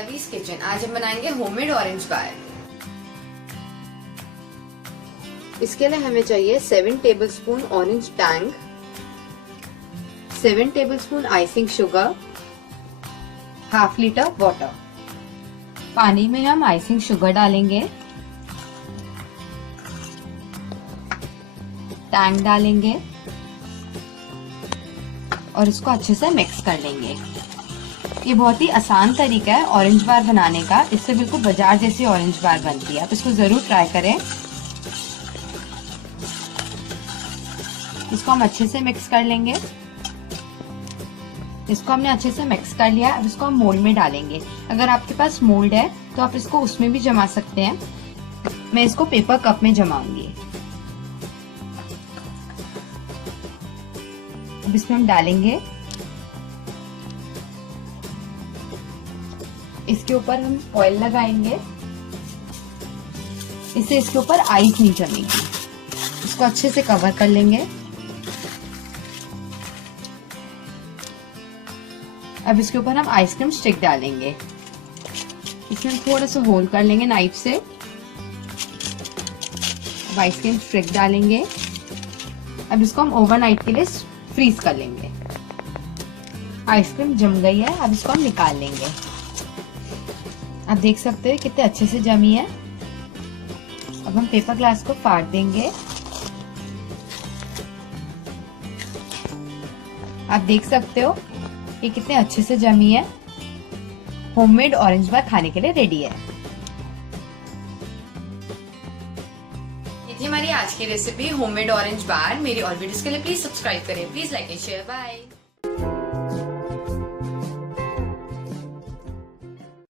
Lollies kitchen. आज हम बनाएंगे होममेड ऑरेंज बार। इसके लिए हमें चाहिए 7 tablespoon orange Tang, 7 tablespoon icing sugar, half litre water. पानी में हम आइसिंग शुगर डालेंगे, टैंग डालेंगे और इसको अच्छे से मिक्स कर लेंगे। ये बहुत ही आसान तरीका है ऑरेंज बार बनाने का। इससे बिल्कुल बाजार जैसी ऑरेंज बार बनती है। आप इसको जरूर ट्राई करें। इसको हम अच्छे से मिक्स कर लेंगे। इसको हमने अच्छे से मिक्स कर लिया। अब इसको हम मोल्ड में डालेंगे। अगर आपके पास मोल्ड है तो आप इसको उसमें भी जमा सकते हैं। मैं इसको पेपर कप में जमाऊंगी। अब इसमें हम डालेंगे। इसके ऊपर हम ऑयल लगाएंगे। इससे इसके ऊपर आइस नहीं जमेगी। इसको अच्छे से कवर कर लेंगे। अब इसके ऊपर हम आइसक्रीम स्टिक डालेंगे। इसमें थोड़ा सा होल कर लेंगे नाइफ से। अब आइसक्रीम स्टिक डालेंगे। अब इसको हम ओवरनाइट के लिए फ्रीज कर लेंगे। आइसक्रीम जम गई है। अब इसको हम निकाल लेंगे। आप देख सकते हो कितने अच्छे से जमी है। अब हम पेपर ग्लास को फाड़ देंगे। आप देख सकते हो ये कितने अच्छे से जमी है। होममेड ऑरेंज बार खाने के लिए रेडी है। ये थी हमारी आज की रेसिपी होममेड ऑरेंज बार। मेरी और वीडियोस के लिए प्लीज सब्सक्राइब करें। Please like and share. Bye.